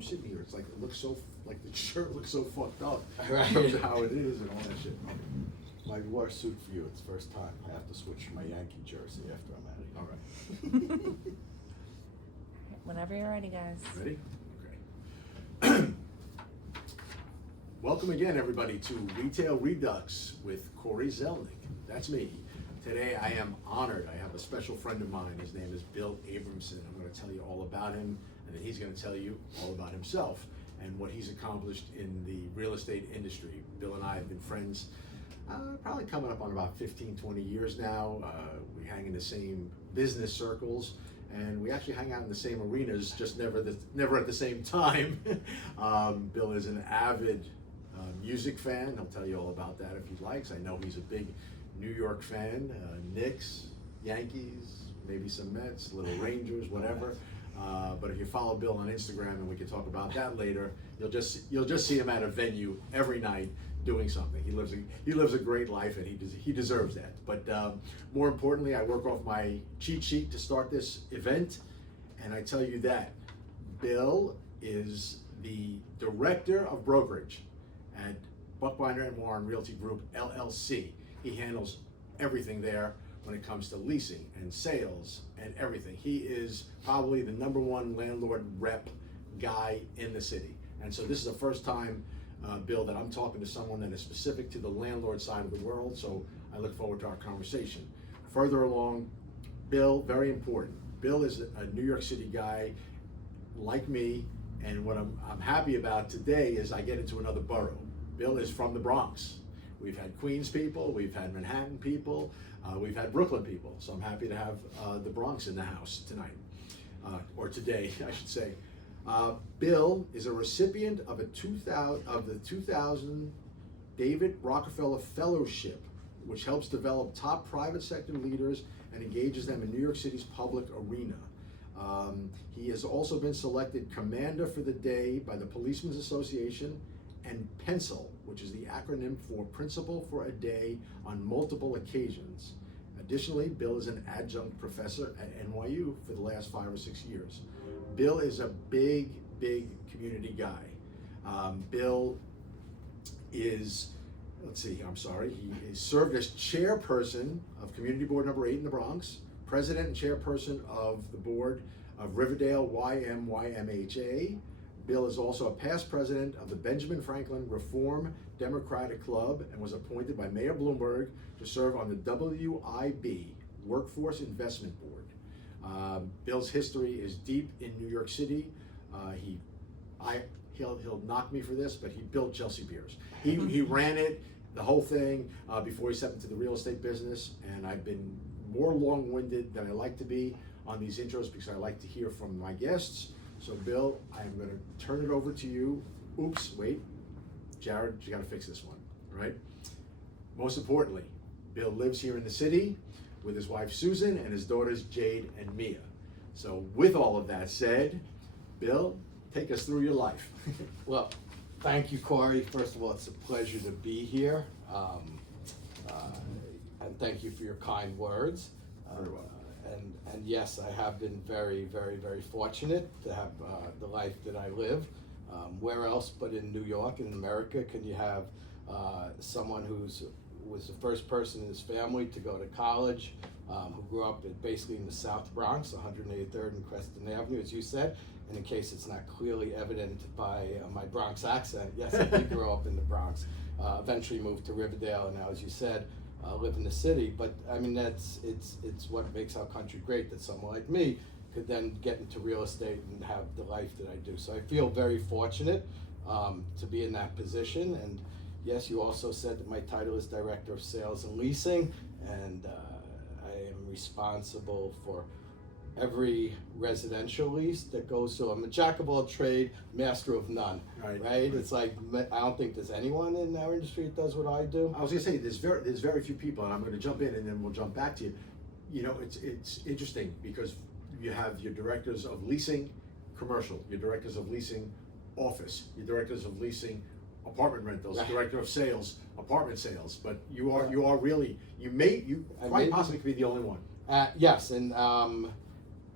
I'm sitting here, it's like it looks so like the shirt looks so fucked up Right. in terms of how it is and all that shit. My worst suit for you. It's the first time I have to switch to my Yankee jersey after I'm out of here. All right. Whenever you're ready, guys. Ready? Okay. Welcome again, everybody, to Retail Redux with Cory Zelnik. That's me. Today I am honored. I have a special friend of mine. His name is Bill Abramson. I'm going to tell you all about him, and then he's going to tell you all about himself and what he's accomplished in the real estate industry. Bill and I have been friends probably coming up on about 15, 20 years now. We hang in the same business circles, and we actually hang out in the same arenas, just never at the same time. Bill is an avid music fan. He'll tell you all about that if he likes. I know he's a big New York fan, Knicks, Yankees, maybe some Mets, little Rangers, whatever. But if you follow Bill on Instagram, and we can talk about that later, you'll just see him at a venue every night doing something. He lives a great life, and he deserves that. But more importantly, I work off my cheat sheet to start this event, and I tell you that Bill is the director of brokerage at Buckbinder and Warren Realty Group LLC. He handles everything there when it comes to leasing and sales and everything. He is probably the #1 landlord rep guy in the city. And so this is the first time, Bill, that I'm talking to someone that is specific to the landlord side of the world. So I look forward to our conversation. Further along, Bill, very important. Bill is a New York City guy like me. And what I'm happy about today is I get into another borough. Bill is from the Bronx. We've had Queens people, we've had Manhattan people, we've had Brooklyn people. So I'm happy to have the Bronx in the house tonight, or today, I should say. Bill is a recipient of the 2000 David Rockefeller Fellowship, which helps develop top private sector leaders and engages them in New York City's public arena. He has also been selected Commander for the Day by the Policemen's Association and Pencil, which is the acronym for Principal for a Day, on multiple occasions. Additionally, Bill is an adjunct professor at NYU for the last 5 or 6 years. Bill is a big community guy. Bill is, he served as chairperson of Community Board number 8 in the Bronx, president and chairperson of the board of Riverdale YMYMHA. Bill is also a past president of the Benjamin Franklin Reform Democratic Club and was appointed by Mayor Bloomberg to serve on the WIB, Workforce Investment Board. Bill's history is deep in New York City. He'll knock me for this, but he built Chelsea Beers. He ran it, the whole thing, before he stepped into the real estate business, and I've been more long-winded than I like to be on these intros because I like to hear from my guests. So Bill, I'm going to turn it over to you. Oops, wait. Jared, you got to fix this one, right? Most importantly, Bill lives here in the city with his wife Susan and his daughters Jade and Mia. So with all of that said, Bill, take us through your life. Well, thank you, Cory. First of all, it's a pleasure to be here. And thank you for your kind words. Very well. And yes, I have been very fortunate to have the life that I live. Where else but in New York, in America, can you have someone was the first person in his family to go to college, who grew up basically in the South Bronx, 183rd and Creston Avenue, as you said. And in case it's not clearly evident by my Bronx accent, yes, I did grow up in the Bronx. Eventually moved to Riverdale, and now, as you said, live in the city. But I mean, it's what makes our country great, that someone like me could then get into real estate and have the life that I do. So I feel very fortunate to be in that position. And yes, you also said that my title is Director of Sales and Leasing, and I am responsible for every residential lease that goes through. I'm a jack of all trade, master of none. Right? It's like, I don't think there's anyone in our industry that does what I do. I was gonna say there's very few people, and I'm gonna jump in and then we'll jump back to you. You know, it's interesting because you have your directors of leasing commercial, your directors of leasing office, your directors of leasing apartment rentals, director of sales, apartment sales, but you quite possibly could be the only one. Yes, and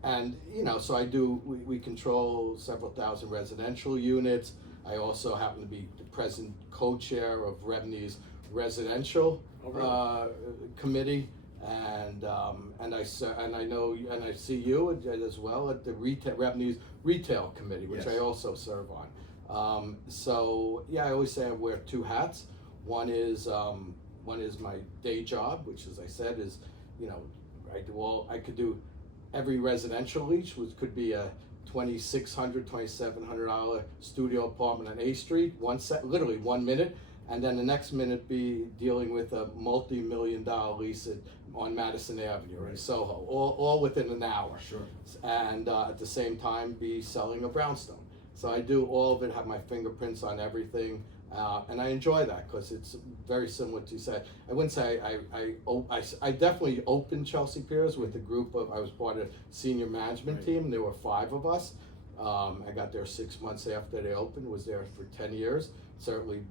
And so we control several thousand residential units. I also happen to be the present co-chair of Revenue's residential committee, and I see you as well at the Revenue's retail committee, which Yes. I also serve on. So yeah, I always say I wear two hats. One is my day job, which, as I said, is I could do every residential lease, which could be a $2,600, $2,700 studio apartment on A Street, literally 1 minute, and then the next minute be dealing with a multi-million-dollar lease on Madison Avenue in Right. Soho, all within an hour. Sure. And at the same time be selling a brownstone. So I do all of it, have my fingerprints on everything. And I enjoy that because it's very similar to you said. I wouldn't say I definitely opened Chelsea Piers with a group of, I was part of senior management Right. team. There were 5 of us. I got there 6 months after they opened, was there for 10 years. Certainly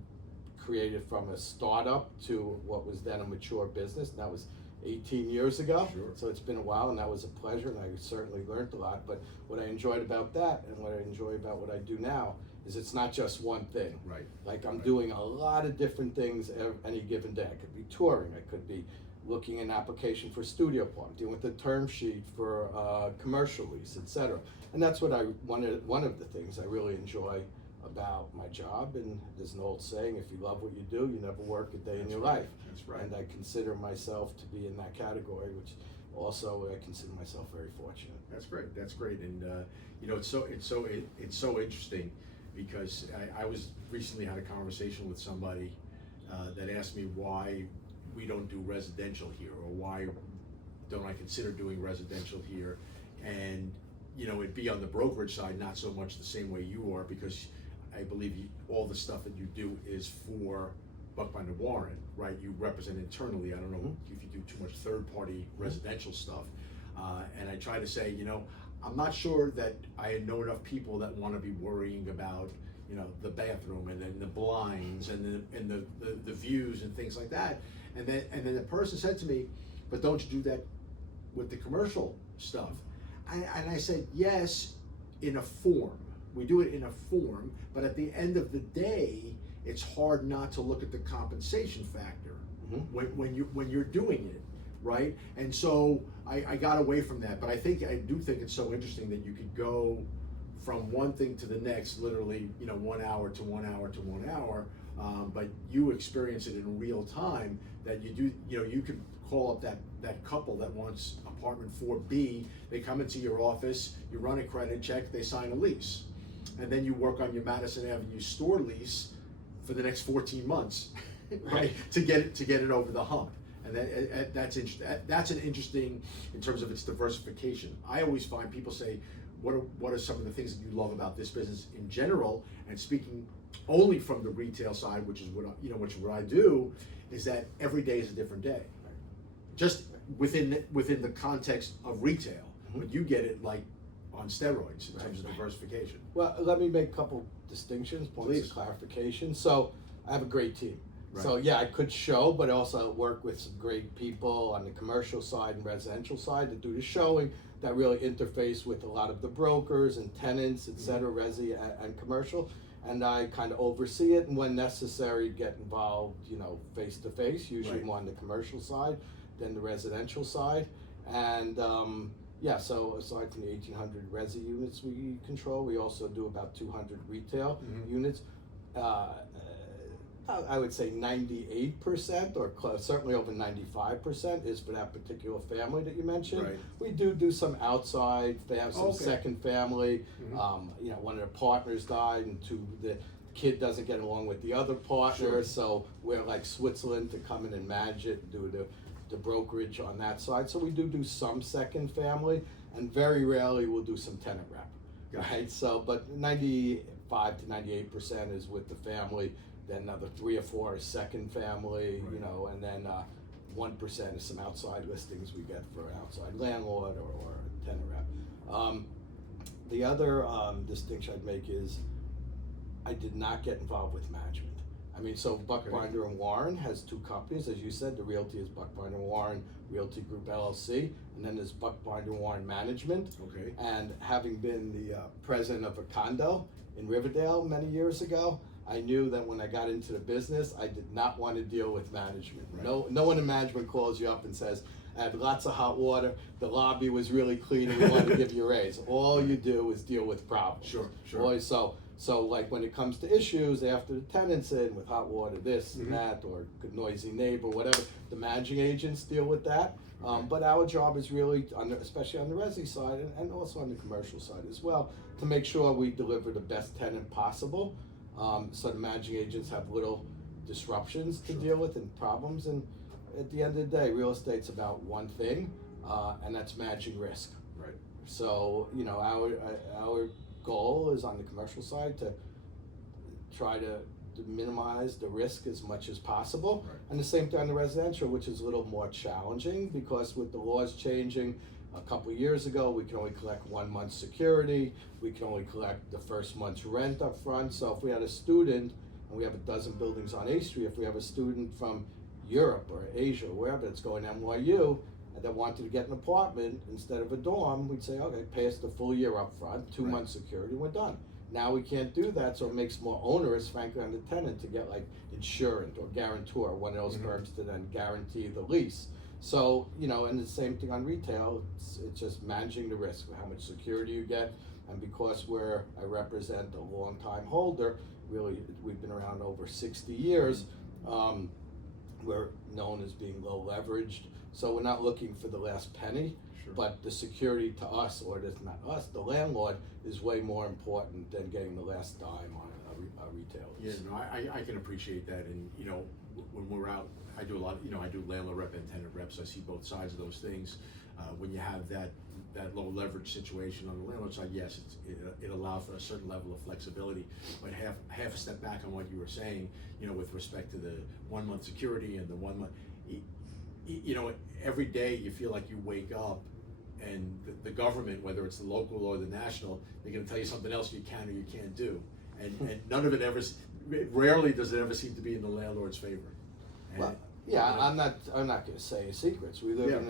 created from a startup to what was then a mature business. And that was 18 years ago. Sure. So it's been a while, and that was a pleasure, and I certainly learned a lot. But what I enjoyed about that and what I enjoy about what I do now is it's not just one thing. Right. Like I'm Right. doing a lot of different things any given day. I could be touring, I could be looking at an application for studio apartment, dealing with the term sheet for commercial lease, etc. And that's what one of the things I really enjoy about my job. And there's an old saying, if you love what you do, you never work a day in your life. That's right. And I consider myself to be in that category, which also I consider myself very fortunate. That's great. That's great. And it's so interesting because I was recently had a conversation with somebody that asked me why we don't do residential here, or why don't I consider doing residential here, and it'd be on the brokerage side, not so much the same way you are, because I believe all the stuff that you do is for Buckbinder Warren, right? You represent internally. I don't know if you do too much third-party residential stuff. And I try to say, I'm not sure that I know enough people that want to be worrying about, the bathroom and then the blinds and the views and things like that. And then the person said to me, but don't you do that with the commercial stuff? And I said, yes, in a form. We do it in a form, but at the end of the day, it's hard not to look at the compensation factor when you're doing it, right? And so I got away from that, but I do think it's so interesting that you could go from one thing to the next, literally, 1 hour to 1 hour to 1 hour, but you experience it in real time. That you do, you could call up that couple that wants apartment 4B. They come into your office, you run a credit check, they sign a lease, and then you work on your Madison Avenue store lease for the next 14 months, right? to get it over the hump. And that's interesting. That's an interesting in terms of its diversification. I always find people say, what are some of the things that you love about this business in general? And speaking only from the retail side, which is what I do, is that every day is a different day, just within the context of retail. But you get it like on steroids in terms of diversification. Well, let me make a couple distinctions, points Please. of clarification. So I have a great team. Right. So yeah, I could show, but I also work with some great people on the commercial side and residential side that do the showing, that really interface with a lot of the brokers and tenants, et cetera, resi and commercial. And I kind of oversee it, and when necessary, get involved, face to face, usually Right. more on the commercial side than the residential side. And yeah, so aside from the 1,800 resi units we control, we also do about 200 retail units. I would say 98% or certainly over 95% is for that particular family that you mentioned. Right. We do some outside, some Okay. second family. One of the partners died, and the kid doesn't get along with the other partner, Sure. so we're like Switzerland to come in and manage it and do the brokerage on that side. So we do some second family, and very rarely we'll do some tenant rep, right? So, but 95 to 98% is with the family. Then another 3 or 4 is second family, Right. and then 1% is some outside listings we get for an outside landlord or tenant rep. The other distinction I'd make is I did not get involved with management. I mean, so Buckbinder and Warren has two companies, as you said. The realty is Buckbinder and Warren Realty Group LLC, and then there's Buckbinder and Warren Management. Okay. And having been the president of a condo in Riverdale many years ago, I knew that when I got into the business, I did not want to deal with management. Right. No one in management calls you up and says, I had lots of hot water, the lobby was really clean, and we wanted to give you a raise. All you do is deal with problems. Sure. Always so like when it comes to issues after the tenants in with hot water, this and that, or good noisy neighbor, whatever, the managing agents deal with that. But our job is really, especially on the resi side and also on the commercial side as well, to make sure we deliver the best tenant possible. So the managing agents have little disruptions to deal with and problems. And at the end of the day, real estate's about one thing, and that's managing risk. Right. So, our goal is on the commercial side to try to minimize the risk as much as possible. Right. And the same thing on the residential, which is a little more challenging because with the laws changing a couple of years ago, we can only collect 1 month's security, we can only collect the first month's rent up front. So if we had a student, and we have a dozen buildings on A Street, if we have a student from Europe or Asia or wherever that's going to NYU, and that wanted to get an apartment instead of a dorm, we'd say, okay, pay us the full year up front, 2 months security, we're done. Now we can't do that, so it makes more onerous, frankly, on the tenant to get like insurant or guarantor, one of those firms to then guarantee the lease. So, and the same thing on retail, it's just managing the risk of how much security you get. And because I represent a long time holder, really, we've been around over 60 years, we're known as being low leveraged. So we're not looking for the last penny, but the security to us, or it's not us, the landlord, is way more important than getting the last dime on a retailer. Yeah, no, I can appreciate that, and when we're out, I do a lot. I do landlord rep and tenant reps. I see both sides of those things. When you have that low leverage situation on the landlord side, yes, it allows for a certain level of flexibility. But half a step back on what you were saying, with respect to the 1 month security and the 1 month, every day you feel like you wake up and the government, whether it's the local or the national, they're going to tell you something else you can or you can't do, and none of it rarely does it ever seem to be in the landlord's favor. And, well, yeah, I'm not going to say secrets. We live in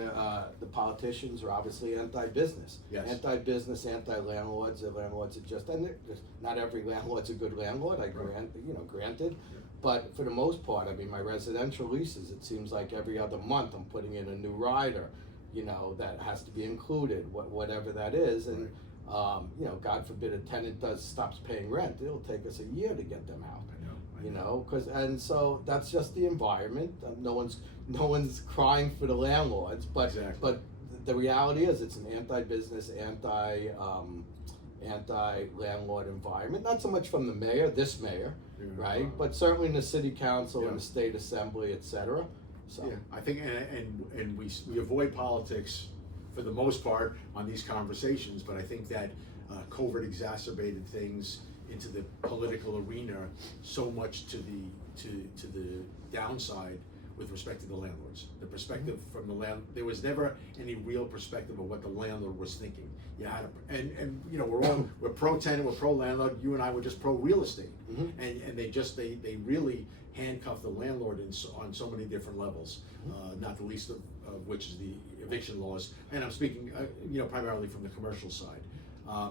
the politicians are obviously anti-business, anti-business, anti-landlords. The landlords are just not every landlord's a good landlord. Granted. But for the most part, I mean, my residential leases, it seems like every other month I'm putting in a new rider, that has to be included, whatever that is. And, God forbid a tenant stops paying rent, it'll take us a year to get them out. I know. And so that's just the environment. No one's crying for the landlords, but the reality is it's an anti-business, anti-landlord environment. Not so much from the mayor, this mayor, right? But certainly in the city council and the state assembly, etc. So I think, and we avoid politics for the most part on these conversations, but I think that COVID exacerbated things into the political arena so much to the downside with respect to the landlords. The perspective from the there was never any real perspective of what the landlord was thinking. You had we're pro tenant, we're pro landlord. You and I were just pro real estate, and they really handcuff the landlord on so many different levels. Not the least of which is the eviction laws. And I'm speaking, primarily from the commercial side.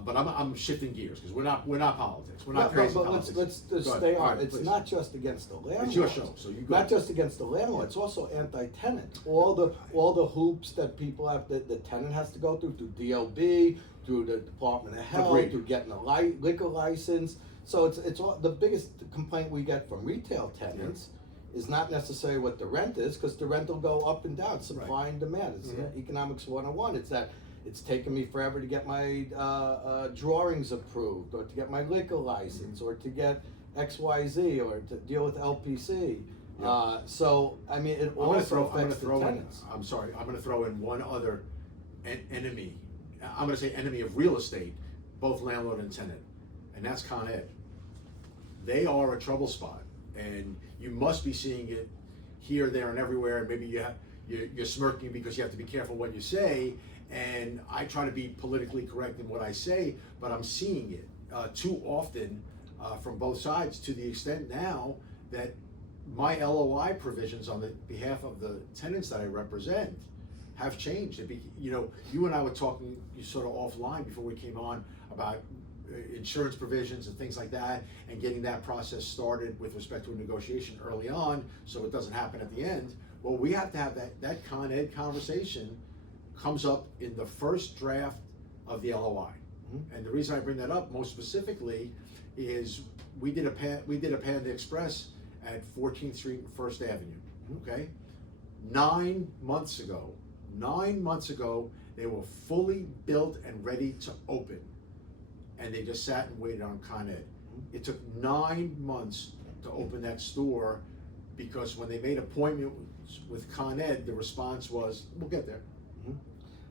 But I'm shifting gears because we're not politics. We're not crazy politics. Let's stay on. It's not just against the landlord. It's your show, so you go. Not just against the landlord. It's also anti-tenant. All the hoops that people have, the tenant has to go through DOB, through the Department of Health, through getting a liquor license. So it's all, the biggest complaint we get from retail tenants is not necessarily what the rent is, because the rent will go up and down, supply and demand. It's economics 101. It's that. It's taken me forever to get my drawings approved, or to get my liquor license, or to get XYZ, or to deal with LPC. So, I mean, it also affects the tenants. I'm sorry, I'm going to throw in one other enemy. I'm going to say enemy of real estate, both landlord and tenant, and that's Con Ed. They are a trouble spot, and you must be seeing it here, there, and everywhere, and maybe you're smirking because you have to be careful what you say. And I try to be politically correct in what I say, but I'm seeing it too often from both sides, to the extent now that my LOI provisions on the behalf of the tenants that I represent have changed. You and I were talking sort of offline before we came on about insurance provisions and things like that, and getting that process started with respect to a negotiation early on, so it doesn't happen at the end. Well, we have to have that Con Ed conversation comes up in the first draft of the LOI. Mm-hmm. And the reason I bring that up most specifically is we did a Panda Express at 14th Street and First Avenue. Okay, 9 months ago, they were fully built and ready to open, and they just sat and waited on Con Ed. It took 9 months to open that store, because when they made appointments with Con Ed, the response was, "We'll get there."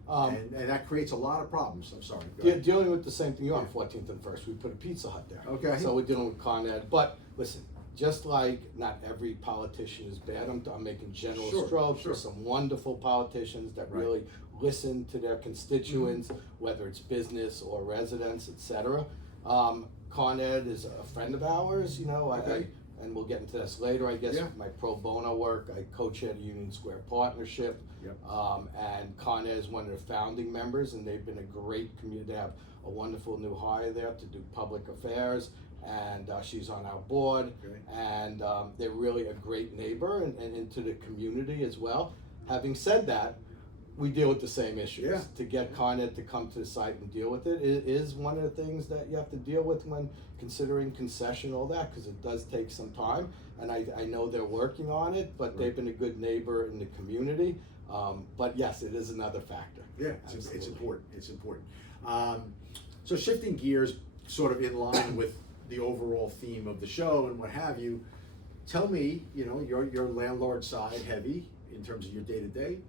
And that creates a lot of problems. I'm sorry. Dealing with the same thing you on 14th and First. We put a Pizza Hut there. Okay. So we're dealing with Con Ed. But listen, just like not every politician is bad, I'm making general strokes. There's some wonderful politicians that really listen to their constituents, whether it's business or residents, etc. Con Ed is a friend of ours, and we'll get into this later, I guess. My pro bono work, I co-chair the Union Square Partnership. And Con Ed is one of the founding members, and they've been a great community. They have a wonderful new hire there to do public affairs, and she's on our board. And they're really a great neighbor and into the community as well. Having said that, we deal with the same issues. To get Con Ed to come to the site and deal with it is one of the things that you have to deal with when considering concession, all that, because it does take some time. And I know they're working on it, but they've been a good neighbor in the community. But yes, it is another factor. Yeah, it's important. It's important. So shifting gears, sort of in line with the overall theme of the show and what have you, tell me, your landlord side heavy in terms of your day to day.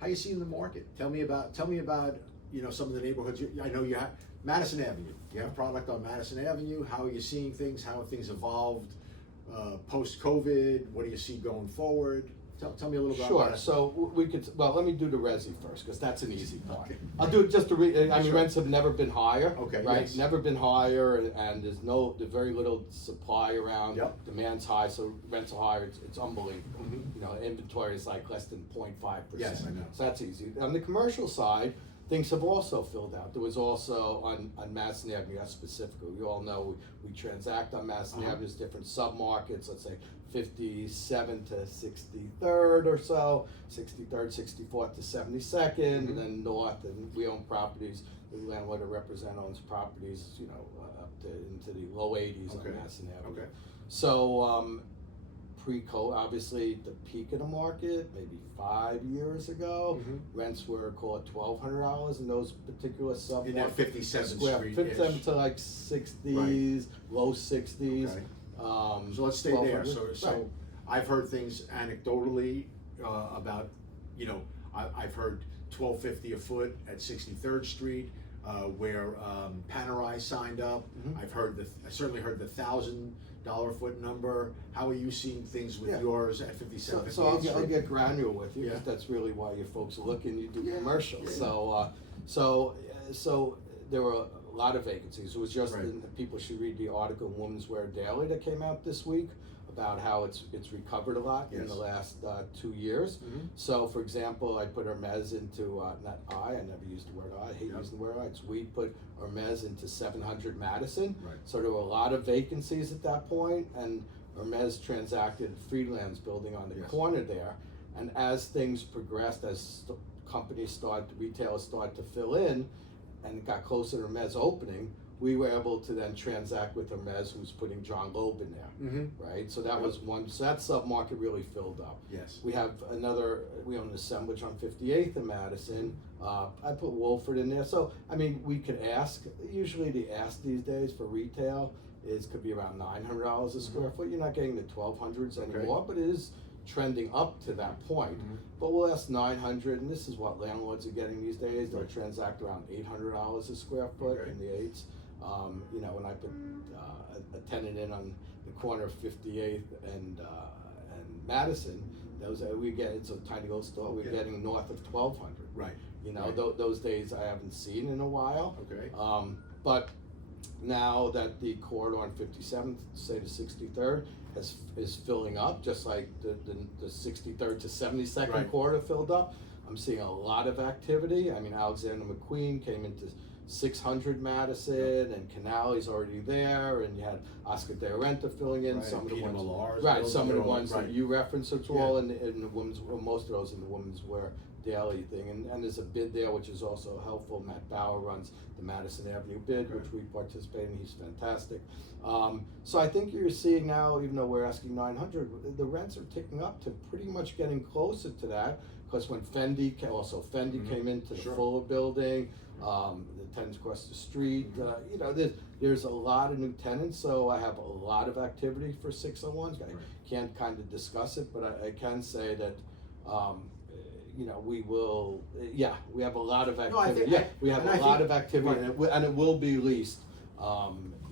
How you seeing the market? Tell me about some of the neighborhoods. I know you have Madison Avenue. You have product on Madison Avenue. How are you seeing things? How have things evolved post COVID? What do you see going forward? Tell me a little about that. So let me do the resi first, because that's an easy part. I'll do it just to rents have never been higher. Right? Yes. Never been higher, and there's very little supply around. Demand's high, so rents are higher. It's unbelievable. Inventory is like less than 0.5%. Yes, I know. So that's easy. On the commercial side, things have also filled out. There was also on Madison Avenue, that's specifically. We all know we transact on Madison Avenue. There's different sub-markets, let's say 57 to 63rd or so, 63rd, 64th to 72nd, and then north, and we own properties. The landlord I represent owns properties, up to into the low 80s on Madison Avenue. So pre-COVID, obviously the peak of the market, maybe 5 years ago, rents were called $1,200 in those particular sub. In that 57th Street. 57 to like 60s, low 60s. So let's stay there. So I've heard things anecdotally about, I've heard $1,250 a foot at 63rd Street, where Panerai signed up. I certainly heard the $1,000 a foot number. How are you seeing things with yours at 57th? So I'll get granular with you, because that's really why you folks are looking. You do commercials. So there were a lot of vacancies. It was just people should read the article in Women's Wear Daily that came out this week about how it's recovered a lot in the last 2 years. So, for example, I put Hermes into I never used the word I hate using the word I. We put Hermes into 700 Madison. So there were a lot of vacancies at that point, and Hermes transacted Friedland's building on the corner there. And as things progressed, as retailers started to fill in, and it got closer to Hermes opening, we were able to then transact with Hermes, who's putting John Loeb in there, right? So that was one. So that sub-market really filled up. We have we own an assemblage on 58th in Madison. I put Wolford in there. So, we could ask. Usually the ask these days for retail could be around $900 a square foot. You're not getting the 1200s anymore, but it is trending up to that point. But we'll ask 900, and this is what landlords are getting these days. They'll transact around $800 a square foot in the 8s. When I put a tenant in on the corner of 58th and Madison, it's a tiny little store. We're getting north of 1200. Those days I haven't seen in a while. But now that the corridor on 57th, say the 63rd, is filling up, just like the 63rd to 72nd Right. corridor filled up. I'm seeing a lot of activity. I mean, Alexander McQueen came into 600 Madison, and Canale's already there, and you had Oscar De Renta filling in Right, some of the Peter ones. Millar's Right, building, some of the all- ones right. that you referenced. It's Yeah. all in the women's, well, most of those in the women's wear daily thing, and there's a bid there which is also helpful. Matt Bauer runs the Madison Avenue bid, Okay. which we participate in. He's fantastic. So I think you're seeing now, even though we're asking 900, the rents are ticking up to pretty much getting closer to that. Because when Fendi Mhm. came into the Sure. Fuller building, the tenants across the street, Mhm. you know, there's a lot of new tenants, so I have a lot of activity for 601s. I Right. can't kind of discuss it, but I can say that, you know, we will, we have a lot of No, I activity. think- We have and a I lot think- of activity, right. and it will be leased.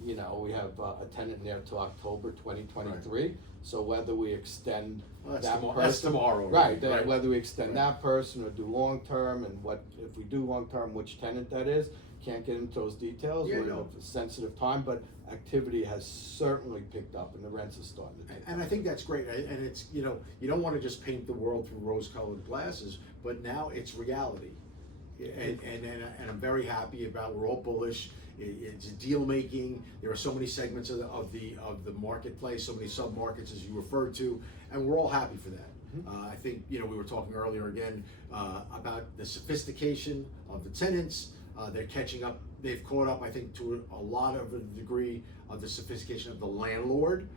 You know, we have a tenant there till October 2023, so whether we extend Well, that's that tomorrow- person. that's tomorrow, Right, right, right. whether we extend Right. that person or do long-term, and what, if we do long-term, which tenant that is, can't get into those details. Yeah, We're in no. a sensitive time, but activity has certainly picked up and the rents are starting to pick up. And I think that's great, and it's, you know, you don't wanna just paint the world through rose-colored glasses, but now it's reality. And I'm very happy about, we're all bullish, it's deal making, there are so many segments of the marketplace, so many sub-markets as you referred to, and we're all happy for that. I think, you know, we were talking earlier again, about the sophistication of the tenants, they're catching up, they've caught up, I think, to a lot of the degree of the sophistication of the landlord,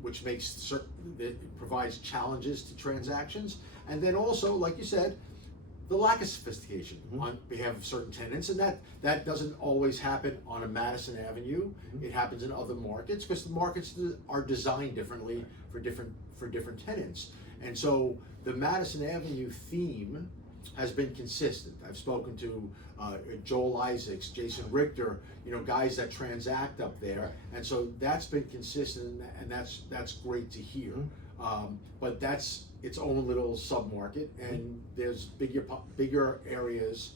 which makes that provides challenges to transactions, and then also, like you said, the lack of sophistication on behalf of certain tenants, and that doesn't always happen on a Madison Avenue. It happens in other markets because the markets are designed differently for different tenants. And so the Madison Avenue theme has been consistent. I've spoken to Joel Isaacs, Jason Richter, you know, guys that transact up there, and so that's been consistent, and that's great to hear. But that's its own little sub-market, and there's bigger areas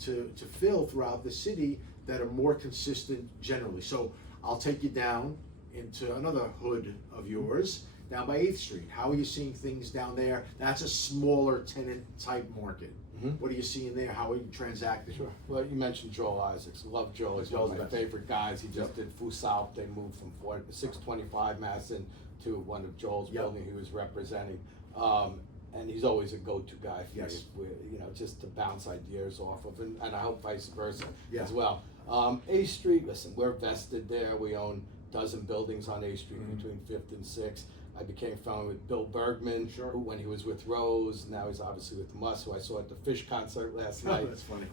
to fill throughout the city that are more consistent generally. So I'll take you down into another hood of yours, down by 8th Street. How are you seeing things down there? That's a smaller tenant type market. What are you seeing there? How are you transacting? Sure. Well, you mentioned Joel Isaacs. Love Joel. He's Joel's one of my the best. favorite guys. He just did Fusal. They moved from 625 Madison to one of Joel's Yep. building he was representing. And he's always a go-to guy for Yes. me, you know, just to bounce ideas off of, and I hope vice versa Yeah. as well. 8th Street, listen, we're vested there. We own a dozen buildings on 8th Street between 5th and 6th. I became friendly with Bill Bergman, Sure. who, when he was with Rose, now he's obviously with Muss, who I saw at the Fish concert last night. That's funny.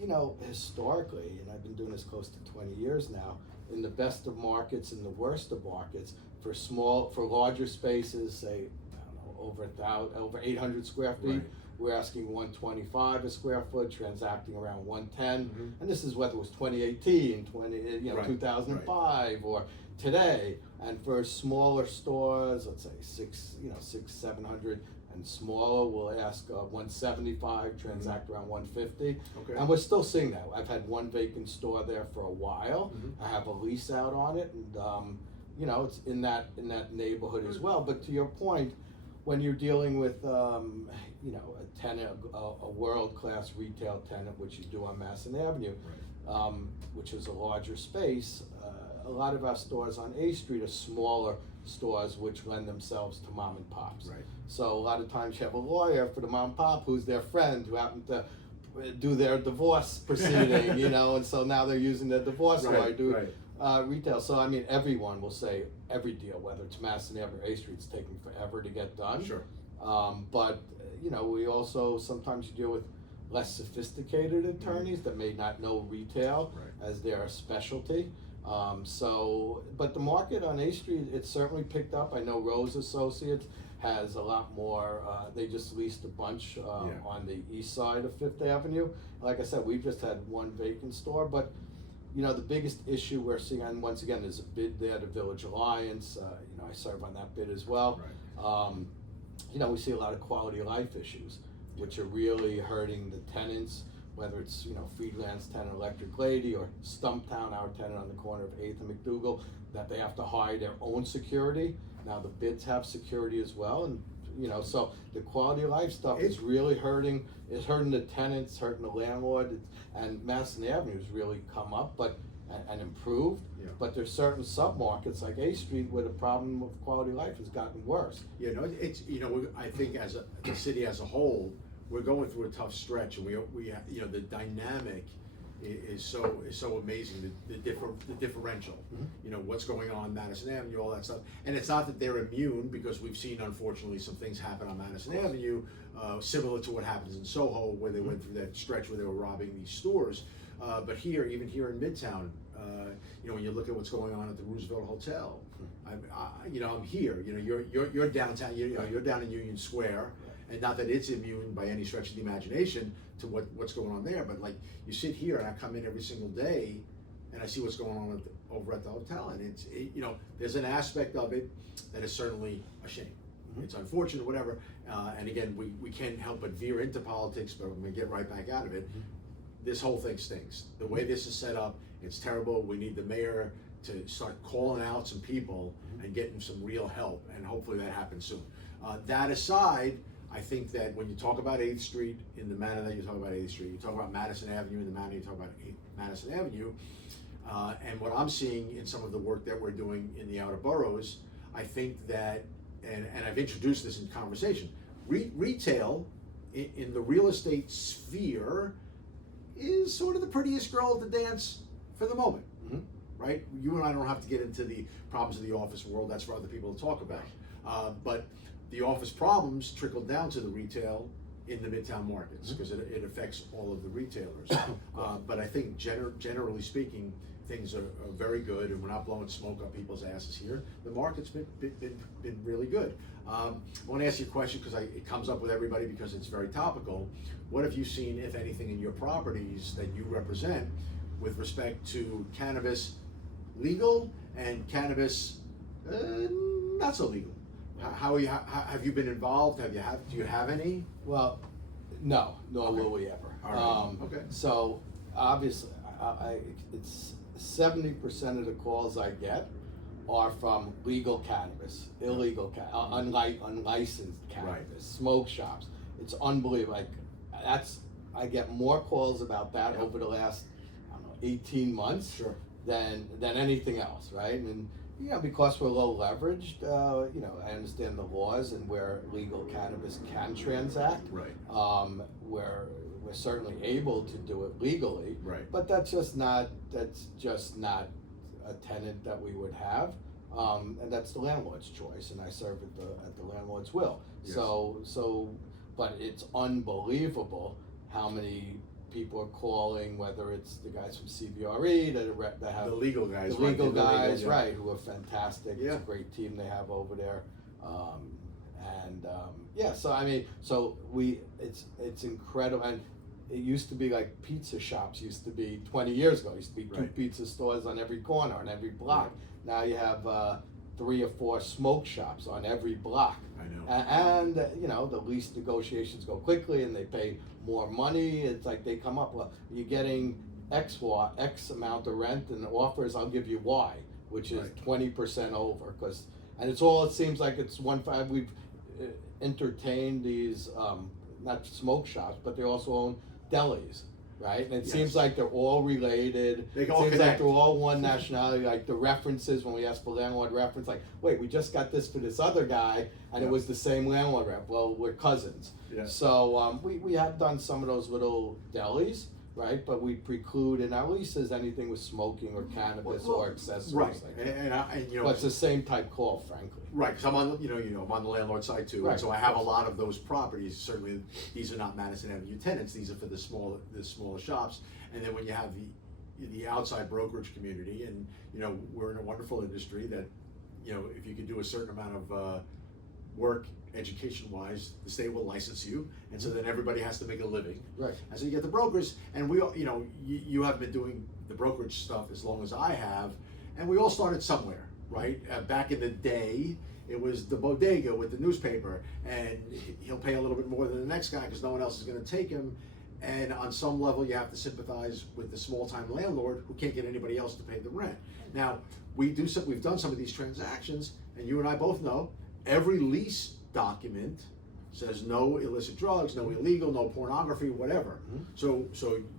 You know, historically, and I've been doing this close to 20 years now, in the best of markets and the worst of markets, for larger spaces, say, I don't know, over 800 square feet, Right. we're asking 125 a square foot, transacting around 110, Mhm. and this is whether it was 2018, Right, 2005, or today. And for smaller stores, let's say 700 and smaller, we'll ask 175, transact around 150. Okay. And we're still seeing that. I've had one vacant store there for a while. Mhm. I have a lease out on it, and you know, it's in that neighborhood as well. But to your point, when you're dealing with you know, a tenant, a world-class retail tenant, which you do on Madison Avenue, which is a larger space, a lot of our stores on 8th Street are smaller stores which lend themselves to mom and pops. Right. So a lot of times you have a lawyer for the mom and pop who's their friend, who happened to do their divorce proceeding, you know, and so now they're using their divorce Right, lawyer to do right. retail. So I mean, everyone will say every deal, whether it's Madison Avenue or 8th Street, is taking forever to get done. Sure. But you know, we also sometimes deal with less sophisticated attorneys that may not know retail Right. as their specialty. But the market on 8th Street, it's certainly picked up. I know Rose Associates has a lot more, they just leased a bunch on the east side of 5th Avenue. Like I said, we've just had one vacant store, but you know, the biggest issue we're seeing, and once again, there's a bid there, the Village Alliance, you know, I serve on that bid as well. Right. You know, we see a lot of quality of life issues, which are really hurting the tenants whether it's, Freeland's tenant Electric Lady or Stumptown, our tenant on the corner of 8th and McDougal, that they have to hire their own security. Now the bids have security as well, and so the quality of life stuff is really hurting. It's hurting the tenants, hurting the landlord, and Madison Avenue's really come up, and improved. Yeah. But there's certain submarkets like A Street where the problem of quality of life has gotten worse. Yeah, no, it's, I think as the city as a whole, we're going through a tough stretch, and we the dynamic is so amazing, the differential. Mm-hmm. What's going on Madison Avenue, all that stuff. And it's not that they're immune, because we've seen, unfortunately, some things happen on Madison Avenue, similar to what happens in Soho, where they went through that stretch where they were robbing these stores. But even here in Midtown, when you look at what's going on at the Roosevelt Hotel, I'm here. You're downtown. You're down in Union Square, and not that it's immune by any stretch of the imagination to what's going on there. But like, you sit here, and I come in every single day, and I see what's going on over at the hotel, and there's an aspect of it that is certainly a shame. Mm-hmm. It's unfortunate, whatever. And again, we can't help but veer into politics, but I'm gonna get right back out of it. Mm-hmm. This whole thing stinks. The way this is set up, it's terrible. We need the mayor to start calling out some people and getting some real help, and hopefully that happens soon. That aside, I think that when you talk about 8th Street in the manner that you talk about 8th Street, you talk about Madison Avenue in the manner you talk about Madison Avenue, and what I'm seeing in some of the work that we're doing in the outer boroughs, I think that, and I've introduced this in conversation, retail in the real estate sphere is sort of the prettiest girl at the dance for the moment, right? You and I don't have to get into the problems of the office world. That's for other people to talk about. But the office problems trickle down to the retail in the Midtown markets, because it affects all of the retailers. But I think generally speaking, things are very good, and we're not blowing smoke up people's asses here. The market's been really good. I want to ask you a question, because it comes up with everybody because it's very topical. What have you seen, if anything, in your properties that you represent with respect to cannabis legal and cannabis not so legal? How have you been involved? Do you have any? Well, no, nor will we ever. All right. Okay. So obviously, it's 70% of the calls I get are from legal cannabis, illegal unlicensed cannabis, smoke shops. It's unbelievable. I get more calls about that over the last 18 months than anything else, right? And because we're low leveraged, I understand the laws and where legal cannabis can transact. Right. We're certainly able to do it legally. Right. But that's just not a tenant that we would have. And that's the landlord's choice, and I serve at the landlord's will. Yes. But it's unbelievable how many people are calling, whether it's the guys from CBRE that have the legal guys, right, who are fantastic. Yeah. It's a great team they have over there. It's incredible. And it used to be like pizza shops used to be 20 years ago. It used to be two pizza stores on every corner, on every block. Right. Now you have 3 or 4 smoke shops on every block. I know. And the lease negotiations go quickly, and they pay more money. It's like they come up, well, you're getting X amount of rent, and the offers, I'll give you Y, which is 20% over. And it seems like it's 1.5. We've entertained these, not smoke shops, but they also own delis. Right, and it seems like they're all related. They all seems connect. like they're all one nationality. Like the references, when we ask for landlord reference, like, wait, we just got this for this other guy, and it was the same landlord rep. Well, we're cousins. Yeah. So we have done some of those little delis, right? But we preclude in our leases anything with smoking or cannabis or accessories. Right, like and but it's the same type call, frankly. Right, because I'm on I'm on the landlord side too, right. And so I have a lot of those properties. Certainly, these are not Madison Avenue tenants; these are for the smaller shops. And then when you have the outside brokerage community, and we're in a wonderful industry that if you can do a certain amount of work education-wise, the state will license you, and so then everybody has to make a living. Right. And so you get the brokers, and we all, you have been doing the brokerage stuff as long as I have, and we all started somewhere. Right? Back in the day, it was the bodega with the newspaper, and he'll pay a little bit more than the next guy because no one else is going to take him. And on some level, you have to sympathize with the small-time landlord who can't get anybody else to pay the rent. Now, we've done some of these transactions, and you and I both know, every lease document says no illicit drugs, no illegal, no pornography, whatever. So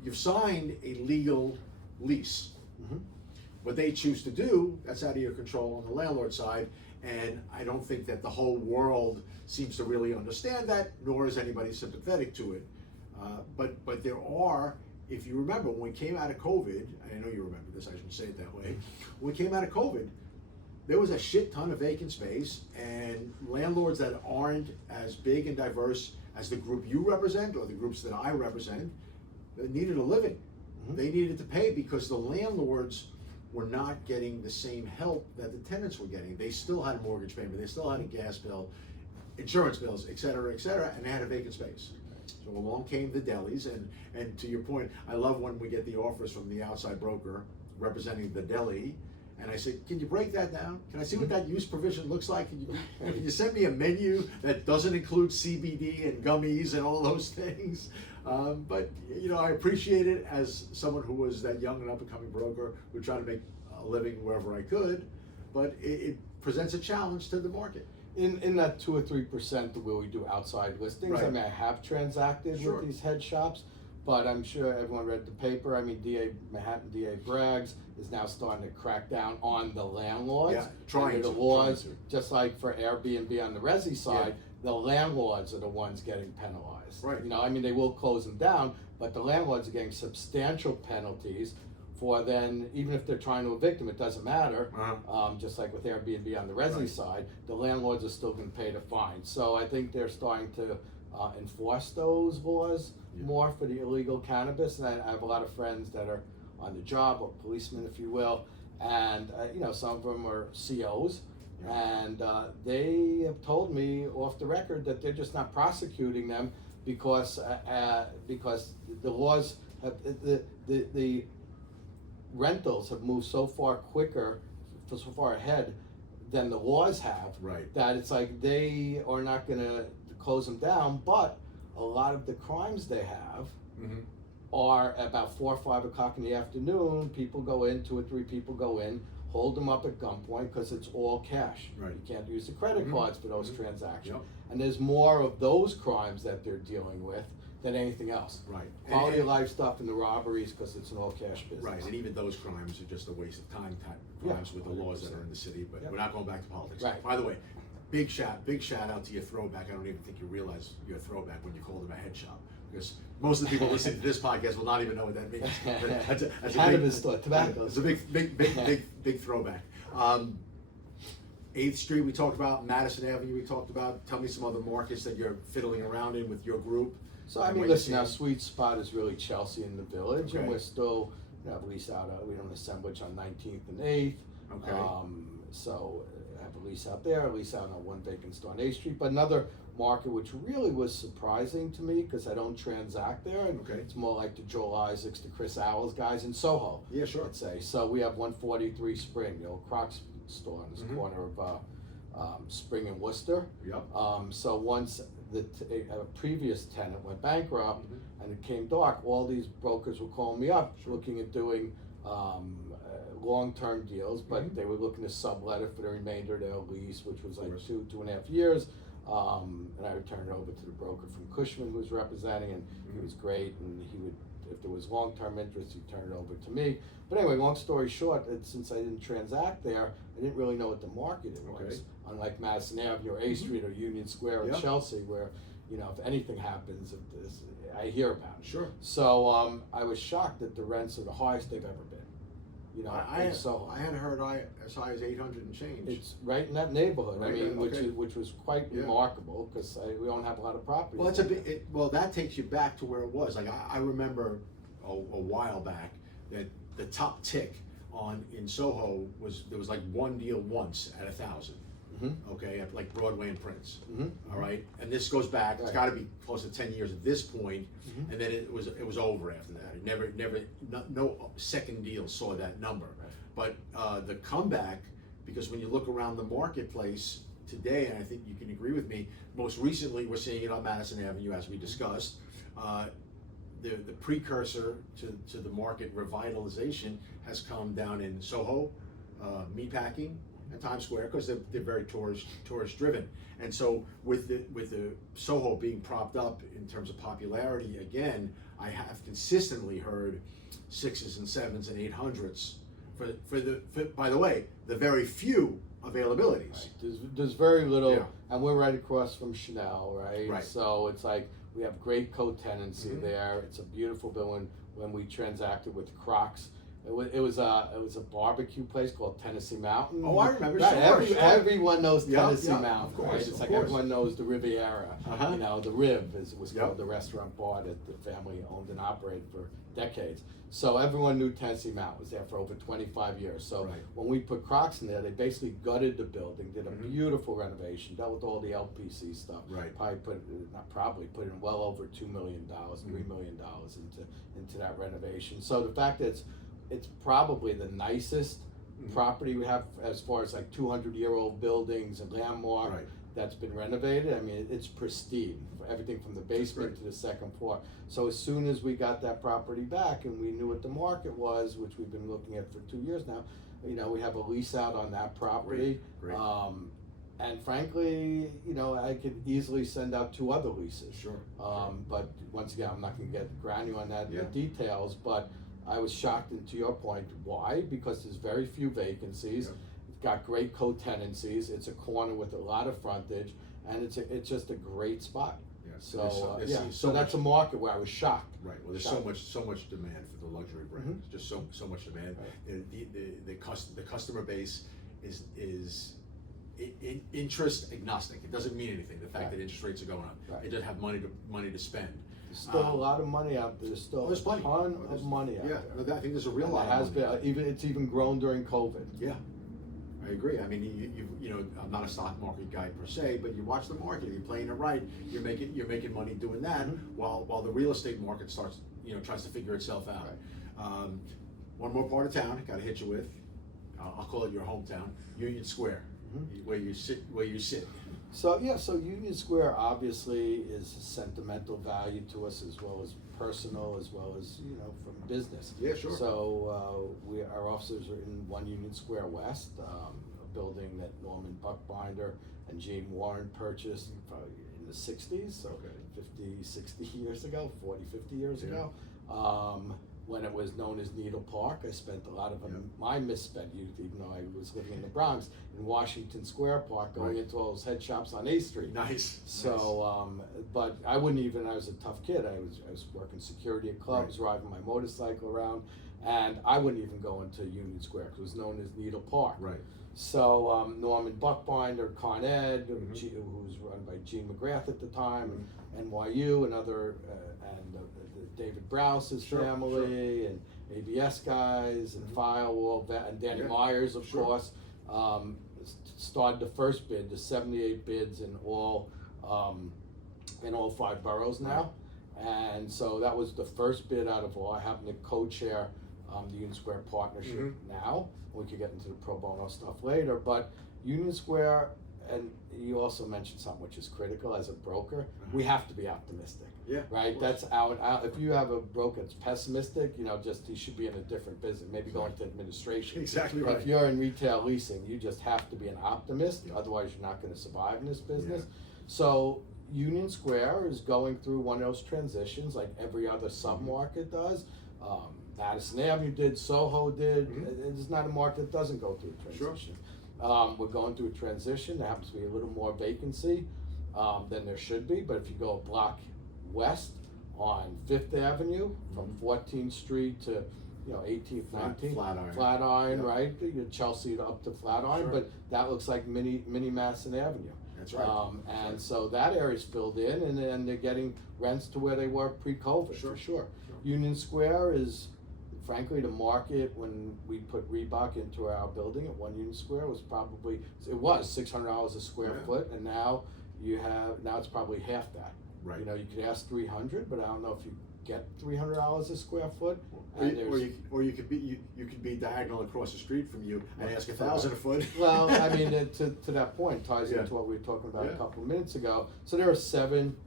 you've signed a legal lease. What they choose to do, that's out of your control on the landlord side, and I don't think that the whole world seems to really understand that, nor is anybody sympathetic to it. But there are, if you remember, when we came out of COVID, I know you remember this, I shouldn't say it that way, when we came out of COVID, there was a shit ton of vacant space, and landlords that aren't as big and diverse as the group you represent or the groups that I represent, they needed a living. They needed to pay because the landlords were not getting the same help that the tenants were getting. They still had a mortgage payment, they still had a gas bill, insurance bills, et cetera, and they had a vacant space. So along came the delis, and to your point, I love when we get the offers from the outside broker representing the deli, and I said, can you break that down? Can I see what that use provision looks like? Can you send me a menu that doesn't include CBD and gummies and all those things? But you know, I appreciate it as someone who was that young and up and coming broker who tried to make a living wherever I could, but it presents a challenge to the market. In that 2 or 3% where we do outside listings, Right. I mean, I have transacted Sure. with these head shops, but I'm sure everyone read the paper. I mean, Manhattan DA Braggs is now starting to crack down on the landlords. Yeah, trying Under to, the laws, trying just like for Airbnb on the resi side, the landlords are the ones getting penalized. Right. You know, I mean, they will close them down, but the landlords are getting substantial penalties for then, even if they're trying to evict them, it doesn't matter. Just like with Airbnb on the resi Right. side, the landlords are still going to pay the fine. So I think they're starting to enforce those laws more for the illegal cannabis. And I have a lot of friends that are on the job, or policemen, if you will, and you know, some of them are COs. And they have told me off the record that they're just not prosecuting them because the laws have, the rentals have moved so far quicker, so far ahead than the laws have, Right. that it's like they are not gonna close them down, but a lot of the crimes they have are about 4 or 5 o'clock in the afternoon. People go in, 2 or 3 people go in, hold them up at gunpoint because it's all cash. Right. You can't use the credit cards for those transactions. Yep. And there's more of those crimes that they're dealing with than anything else. Right. Quality of life stuff and the robberies because it's an all cash business. Right, and even those crimes are just a waste of time crimes with the laws that are in the city, but we're not going back to politics. Right. By the way, big shout out to your throwback. I don't even think you realize your throwback when you called them a head shop, because most of the people listening to this podcast will not even know what that means. That's Cannabis store, tobacco. It's a big throwback. 8th Street we talked about, Madison Avenue we talked about. Tell me some other markets that you're fiddling around in with your group. So I and mean, what you're listen, our seeing. sweet spot is really Chelsea in the Village, and Okay. we're still, you know, lease out. We have an assemblage on 19th and 8th. Okay. So I have a lease out there. A lease out on one vacant store on 8th Street. But another market which really was surprising to me because I don't transact there, and Okay. it's more like the Joel Isaacs, the Chris Owls guys in Soho. Yeah, sure. I'd say. So we have 143 Spring, the old Crocs store on this corner of Spring and Worcester. Yep. So once a previous tenant went bankrupt and it came dark, all these brokers were calling me up looking at doing long-term deals, but they were looking to sublet it for the remainder of their lease, which was like 2.5 years. And I would turn it over to the broker from Cushman who was representing, and he was great, and he would, if there was long-term interest, he'd turn it over to me. But anyway, long story short, since I didn't transact there, I didn't really know what the market was. Okay. Unlike Madison Avenue or A Street or Union Square or Chelsea, where, you know, if anything happens, I hear about it. Sure. So I was shocked that the rents are the highest they've ever been. You know, I had heard as high as 800 and change. it's right in that neighborhood. Right I mean, there, okay. which was quite remarkable because we don't have a lot of property. Well, it's a bit. Well, that takes you back to where it was. Like I remember a while back that the top tick in Soho was there was like one deal once at 1,000. Okay, at like Broadway and Prince. All right, and this goes back. It's got to be close to 10 years at this point, and then it was over after that. It no second deal saw that number. But the comeback, because when you look around the marketplace today, and I think you can agree with me, most recently we're seeing it on Madison Avenue as we discussed. the precursor to the market revitalization has come down in Soho, Meatpacking, and Times Square, because they're very tourist driven. And so with the Soho being propped up in terms of popularity again, I have consistently heard 6s and 7s and 800s for by the way, the very few availabilities. Right. There's very little, Yeah. and we're right across from Chanel, right? Right. So it's like we have great co-tenancy Mhm. there. It's a beautiful building. When we transacted with Crocs, it was a barbecue place called Tennessee Mountain. Oh, I remember. Right, Sure. Everyone knows Yeah, Tennessee yeah, Mountain, of course, right? It's of like course. everyone knows the Riviera. Uh-huh. You know, the Riv was Yep. called the restaurant bar that the family owned and operated for decades. So everyone knew Tennessee Mountain was there for over 25 years. So Right. when we put Crocs in there, they basically gutted the building, did a Mhm. beautiful renovation, dealt with all the LPC stuff. Right. Put in well over $2 million, $3 million into that renovation. So the fact that it's probably the nicest Mhm. property we have as far as like 200-year-old buildings and landmark Right. that's been renovated. I mean, it's pristine, for everything from the basement great. to the second floor. So as soon as we got that property back and we knew what the market was, which we've been looking at for 2 years now, you know, we have a lease out on that property. Great. And frankly, you know, I could easily send out 2 other leases. Sure. But once again, I'm not going to get granular on that in Yeah. the details, but I was shocked, and to your point, why? Because there's very few vacancies. Yep. It's got great co-tenancies. It's a corner with a lot of frontage, and it's just a great spot. Yeah. So There's yeah, so so that's a much- market where I was shocked. Right. Well, there's Shocked. so much demand for the luxury brands. Just so much demand. Right. The customer base is interest agnostic. It doesn't mean anything. The fact Right. that interest rates are going up, Right. it doesn't have money to spend. There's still a lot of money out there. There's still There's a plenty. ton There's- of money out Yeah, there. no, I think there's a real And lot. it of has money. been it's even grown during COVID. Yeah, I agree. I mean, you know, I'm not a stock market guy per se, but you watch the market. You're playing it right. You're making money doing that, Mhm. while the real estate market tries to figure itself out. One more part of town, got to hit you with. I'll call it your hometown, Union Square, Mhm. where you sit. So yeah, so Union Square obviously is sentimental value to us, as well as personal, as well as, you know, from business. Yeah, sure. So our offices are in 1 Union Square West, a building that Norman Buckbinder and Gene Warren purchased probably in the 60s, so Okay. 50, 60 years ago, 40, 50 years Yeah. ago. When it was known as Needle Park, I spent a lot of Yeah. my misspent youth, even though I was living in the Bronx, in Washington Square Park, going Right. into all those head shops on A Street. Nice. So, but I wouldn't even. I was a tough kid. I was working security at clubs, riding my motorcycle around, and I wouldn't even go into Union Square because it was known as Needle Park. Right. So Norman Buckbinder, Con Ed, Mhm. who was run by Gene McGrath at the time, and NYU, and other, and David Browse's Sure, family, and ABS guys, and Mhm. Firewall, and Danny Yeah, Myers, of sure. course. Started the first bid, the 78 bids in all 5 boroughs now. And so that was the first bid out of all. I happen to co-chair the Union Square Partnership Mhm. now. We could get into the pro bono stuff later, but Union Square, and you also mentioned something which is critical as a broker, we have to be optimistic. Yeah. of Right, course. that's out. If you have a broker that's pessimistic, you know, just he should be in a different business, maybe go into administration. Exactly But right. if you're in retail leasing, you just have to be an optimist, Yeah. otherwise you're not going to survive in this business. Yeah. So Union Square is going through one of those transitions, like every other submarket does. Madison Avenue did, Soho did. Mhm. It's not a market that doesn't go through a Sure. transition. We're going through a transition. There happens to be a little more vacancy than there should be, but if you go a block west on 5th Avenue from Mhm. 14th Street to 18th, 19th, Flatiron. Yep. right? You Chelsea up to Flatiron, Sure. but that looks like mini Madison Avenue. That's right. And so that area's filled in, and then they're getting rents to where they were pre-COVID, Sure. for sure. Sure. Union Square is, frankly, the market when we put Reebok into our building at 1 Union Square was $600 a square Yeah. foot, and now it's probably half that. Right. You know, you could ask 300, but I don't know if you get $300 a square foot. Or And you could be diagonal across the street from you and ask 1,000 a foot. Well, I mean, to that point, ties Yeah. into what we were talking about Yeah. a couple of minutes ago. So there are 7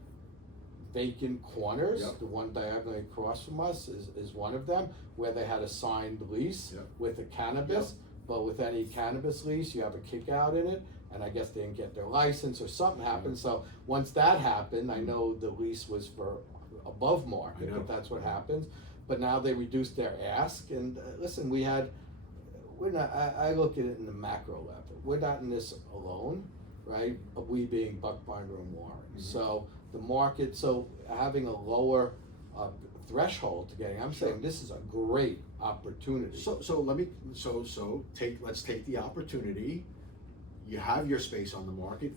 vacant corners. Yep. The one diagonally across from us is one of them, where they had a signed lease Yep. with a cannabis. Yep. But with any cannabis lease, you have a kick out in it, and I guess they didn't get their license or something happened. So once that happened, I know the lease was for above market, I know. but that's what happens. But now they reduced their ask, and listen, we're not. I look at it in the macro level. We're not in this alone, right? We being Buckbinder and Warren. Mhm. So the market, so having a lower threshold to getting, I'm Sure. saying this is a great opportunity. Let's take the opportunity. You have your space on the market.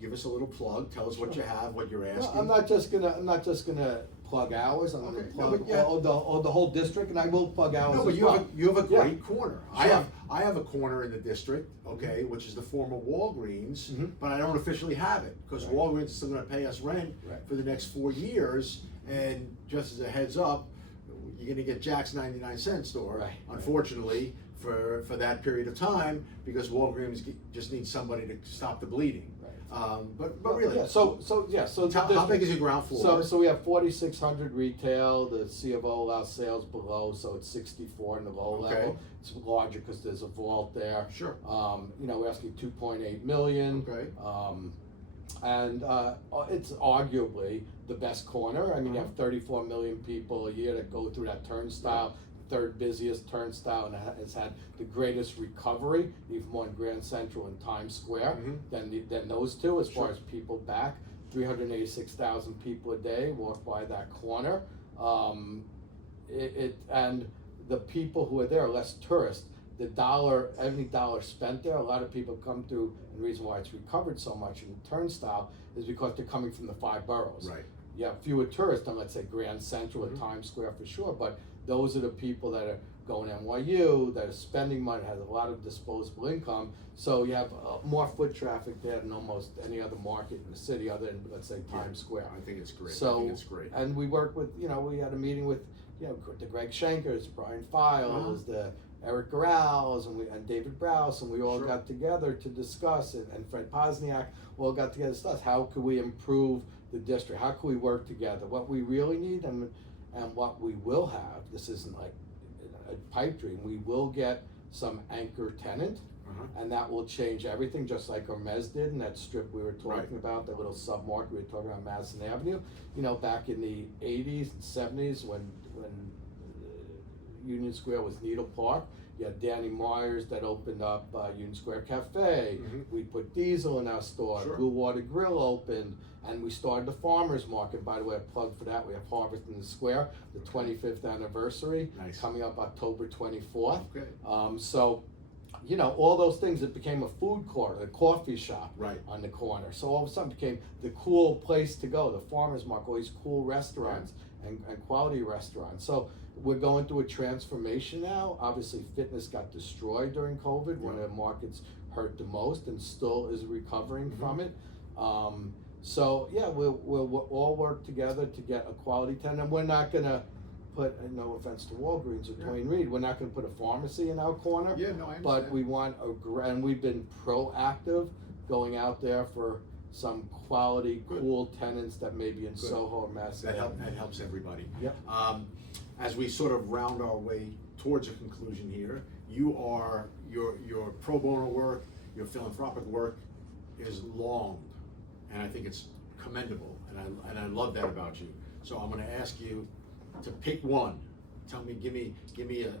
Give us a little plug. Tell us what you have, what you're No, asking. I'm not just gonna plug ours. I'm gonna Okay, no, plug but yeah. all the whole district, and I will plug ours. No, but as you well. have a Yeah. great corner. Sure. I have a corner in the district, okay, which is the former Walgreens, Mhm. but I don't officially have it because Right. Walgreens is still going to pay us rent Right. for the next 4 years. And just as a heads up, you're going to get Jack's 99-cent store, Right. unfortunately, for that period of time because Walgreens just needs somebody to stop the bleeding. Right. But really, Yeah, so how big is your ground floor? So we have 4,600 retail. The C of O allows sales below, so it's 64 in the low Okay. level. It's larger because there's a vault there. Sure. We're asking 2.8 million. Okay. And it's arguably the best corner. I mean, you Uh-huh. have 34 million people a year that go through that turnstile. Third busiest turnstile, and has had the greatest recovery, even more in Grand Central and Times Square than those two as far Sure. as people back. 386,000 people a day walk by that corner. And the people who are there are less tourists. Every dollar spent there, a lot of people come through, and the reason why it's recovered so much in the turnstile is because they're coming from the 5 boroughs. Right. You have fewer tourists than, let's say, Grand Central or Times Square for sure, but those are the people that are going to NYU, that are spending money, has a lot of disposable income. So you have more foot traffic there than almost any other market in the city other than, let's say, Times Square. I think it's great. I So, think it's great. and we work with, we had a meeting with, the Greg Shankers, Brian Files, the Eric Garals, and David Browse, and we all Sure. got together to discuss it, and Fred Posniak all got together to discuss how could we improve the district, how could we work together, what we really need and what we will have. This isn't like a pipe dream. We will get some anchor tenant, and that will change everything, just like Hermes did in that strip we were talking Right. about, that little sub-market we were talking about, Madison Avenue. Back in the 80s and 70s when Union Square was Needle Park, you had Danny Myers that opened up Union Square Cafe. Mhm. We put Diesel in our store. Sure. Blue Water Grill opened, and we started the farmers market. By the way, a plug for that. We have Harvest in the Square, the 25th anniversary, Nice. coming up October 24th. Okay. All those things. It became a food court, a coffee shop Right. on the corner. So all of a sudden it became the cool place to go, the farmers market, all these cool restaurants and quality restaurants. So we're going through a transformation now. Obviously fitness got destroyed during COVID, one of the markets hurt the most and still is recovering from it. We'll all work together to get a quality tenant. And we're not gonna put, no offense to Walgreens or Dwayne Reed, we're not gonna put a pharmacy in our corner. Yeah, no, I But understand. we want and we've been proactive going out there for some quality, Good. cool tenants that may be in Good. Soho or Mass. That helps everybody. Yep. As we sort of round our way towards a conclusion here, your pro bono work, your philanthropic work is long, and I think it's commendable, and I love that about you. So I'm going to ask you to pick one. Give me a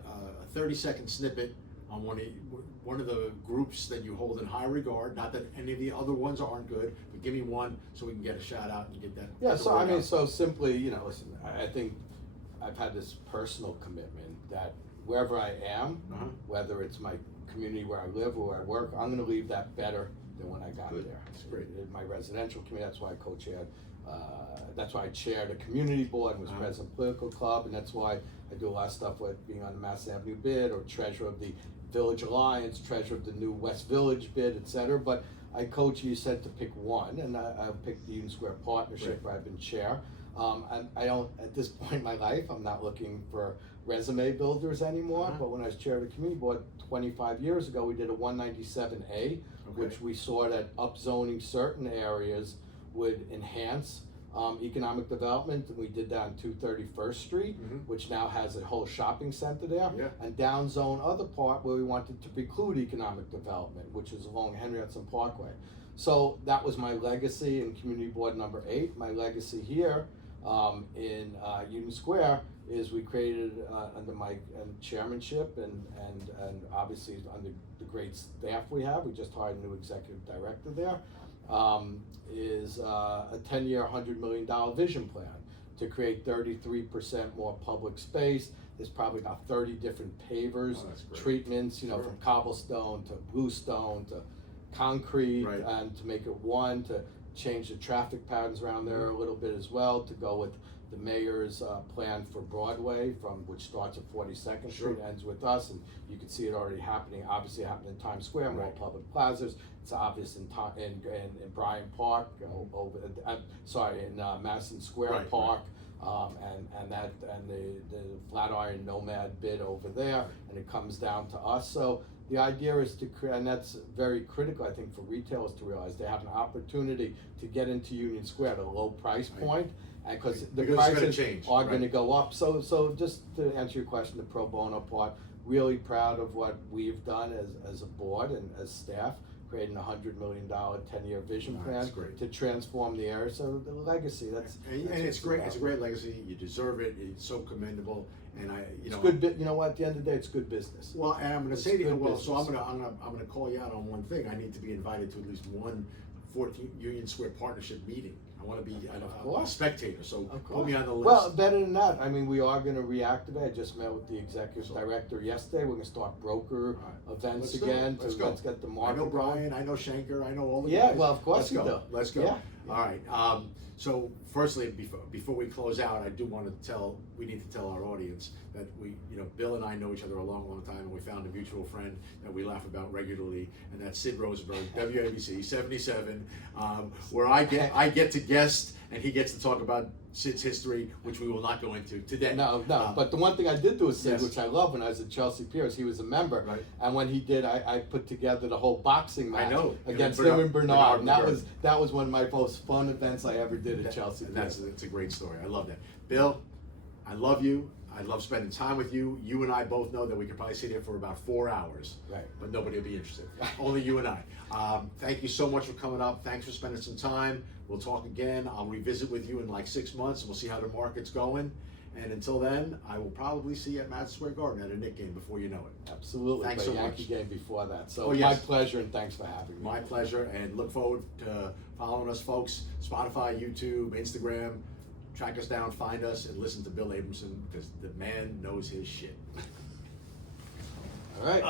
30-second snippet on one of the groups that you hold in high regard. Not that any of the other ones aren't good, but give me one so we can get a shout out and get that. Yeah, get the so word I mean, out. so simply, listen, I think I've had this personal commitment that wherever I am, Uh-huh. whether it's my community where I live or where I work, I'm gonna leave that better than when I got Good. there. That's great. In my residential community, that's why I co-chaired, that's why I chaired a community board and was Uh-huh. president of political club, and that's why I do a lot of stuff with being on the Mass Avenue bid or treasurer of the Village Alliance, treasurer of the new West Village bid, et cetera. But I coach, you said to pick one, and I picked the Union Square Partnership Right. where I've been chair. And I don't, at this point in my life, I'm not looking for resume builders anymore, Uh-huh. but when I was chair of the community board 25 years ago, we did a 197A, Okay. which we saw that upzoning certain areas would enhance economic development. We did that on 231st Street, which now has a whole shopping center there. Yeah. And down zone other part where we wanted to preclude economic development, which is along Henry Hudson Parkway. So that was my legacy in Community Board number 8. My legacy here in Union Square is we created under my chairmanship and obviously under the great staff we have. We just hired a new executive director there. Is a 10-year, $100 million vision plan to create 33% more public space. There's probably about 30 different pavers, treatments, you know, from cobblestone to bluestone to concrete, and to make it one, to change the traffic patterns around there a little bit as well, to go with the mayor's plan for Broadway, which starts at 42nd Street, ends with us, and you can see it already happening. Obviously, it happened in Times Square, more public plazas. It's obvious in Bryant Park, in Madison Square Park, and the Flatiron Nomad bid over there, and it comes down to us. So the idea is to create, and that's very critical, I think, for retailers to realize they have an opportunity to get into Union Square at a low price point, and because the prices are going to go up. So just to answer your question, the pro bono part, really proud of what we've done as a board and as staff, creating a $100 million 10-year vision plan to transform the area. So the legacy, that's it's great. It's a great legacy. You deserve it. It's so commendable. And it's good. You know what? At the end of the day, it's good business. Well, and I'm going to say to you, well, so I'm going to call you out on one thing. I need to be invited to at least one 14th Union Square partnership meeting. I want to be a spectator, so put me on the list. Well, better than that, I mean, we are going to reactivate. I just met with the executive director yesterday. We're going to start broker events again. Let's get the market. I know Brian, I know Shanker, I know all the guys. Yeah, well, of course you do. Let's go. Yeah. All right. So firstly, before we close out, I do want to we need to tell our audience that Bill and I know each other a long, long time, and we found a mutual friend that we laugh about regularly, and that's Sid Rosenberg, WABC 77, where I get to guest, and he gets to talk about Sid's history, which we will not go into today. No. But the one thing I did do with Sid, which I love, when I was at Chelsea Piers, he was a member, and when he did, I put together the whole boxing match against him and Bernard, and that was one of my most fun events I ever did at Chelsea Piers. It's a great story. I love that. Bill, I love you. I love spending time with you. You and I both know that we could probably sit here for about 4 hours, but nobody will be interested. Only you and I. Thank you so much for coming up. Thanks for spending some time. We'll talk again. I'll revisit with you in like 6 months, and we'll see how the market's going. And until then, I will probably see you at Madison Square Garden at a Knick game before you know it. Absolutely. Thanks so Yankee much. Game before that. So my pleasure, and thanks for having me. My pleasure, and look forward to following us, folks. Spotify, YouTube, Instagram. Track us down, find us, and listen to Bill Abramson, because the man knows his shit. All right.